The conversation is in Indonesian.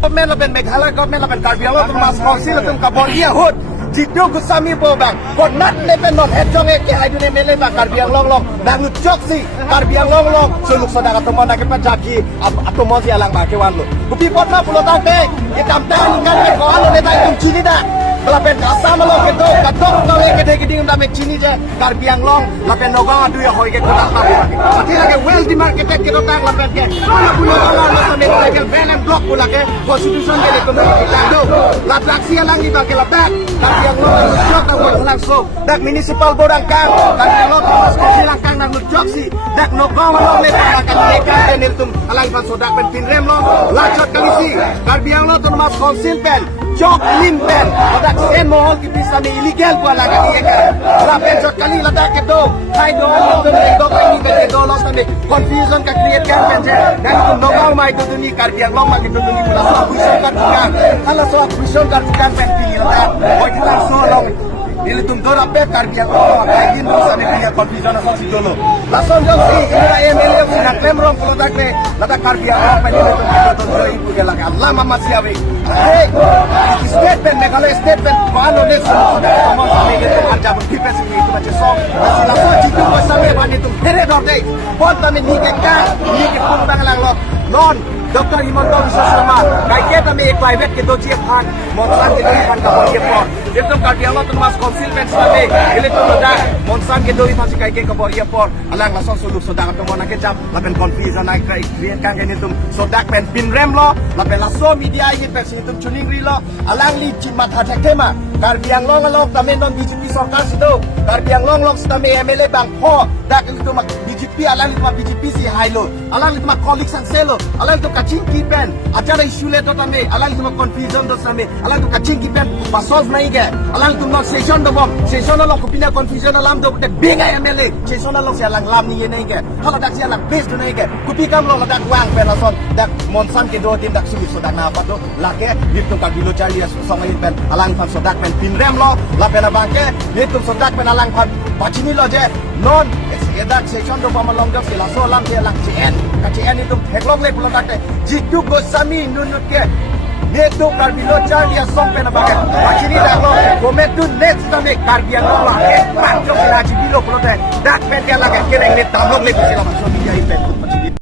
government laban Meghalaya government laban Karbi Anglong tumas council laban Kaboria hut jitu gusami bobang konat lepen non hejong ke aidune mele ba Karbi Anglong long dang joksi Karbi Anglong long suluk saudara teman nak pajaki atau mau si alang ba ke wan lo kupi potna pulo tante itam tan kan ko alo le tai tum chini da lapen asam lo ke do katok to le ke degi ding dame chini je Karbi Anglong lapen noga adu ya hoi ke kota ta ati lage well demarcated ke dotang lapen ke pulo ala lo same level ben and block pula ke constitution ke le kono lando la taksi alang ni ba ke ladak Karbi Anglong jok ta wa langsung dak municipal board angkang Karbi Anglong mas kopi langkang nang joksi dak noga lo le akan lekan tenir tum alang ban sodak pen pinrem lo lacot kalisi Karbi Anglong tu mas council pen jok limpen ladak sen mohol ki bisa ni illegal ko ala ka ni ka la pen jok kali ladak ke do hai do to ni do ka ni ke do los ni confusion ka create kan pen je dan tu noga mai tu ni Karbi Anglong ma ki tu ni pula so kuison ka kan ala so kuison ka kan pen pili ladak oi kita so long ini tum do rape Karbi Anglong ka din do sa ni punya confusion so si dolo lason jok si ina MLA si na claim rong ko ladak ne ladak Karbi Anglong pa ni tu do ibu ke ladak Allah mama siawe hey statement Meghalaya statement ko ano ne so mo sa ni ke anja bu kipes ni tu ma so sila so jitu ko sa me bani tu here do dei bon ta ni ke ka ni ke pun bang lang lo non Dr. Himanta Biswa Sharma kai ke ta me ek private ke do chi phan monsan ke do phan ka bor ye por jeto Karbi Anglong tu mas council pen sa me ele tu da monsan ke do i phan kai ke ka bor ye por alang la so suluk so da ka mo na ke jap la pen confusion ai kai create kan ni tum so dak pen pin rem lo la pen la so media i pe si tum chuning ri lo alang li chimat ha thak tema Karbi Anglong alok ta me non BJP sarkar sido Karbi Anglong lok sta me MLA bang ho dak li tu BJP alang li BJP si hailo alang li tu colleagues and selo alang tu kacing kipen acara isu le to tame alang tu confusion do same alang tu kacing kipen pa solve nahi ge alang tu no session do bom session lo kupina confusion alam do de binga MLA session lo si alang lam ni nahi ge hala dak si alang base do nahi ge kupi kam lo dak wang pe la son dak monsan ke do tin dak sulu so dak na apa do la ke litu ka bilo chali so mai pen alang fan so dak pen pin rem lo la pe na bangke litu so dak pen alang fan pachini lo je non edak session do bom long dak sila so lam ke alang cn ka cn itu heklong le pulo dak jitu gosami nunut ke netu Karbi lo chali song pe na bangke pachini dak lo kometu next tame Karbi Anglong la ke panjo ke la jibilo pulo dak pen ke la ke reng le tamlong le sila so media pen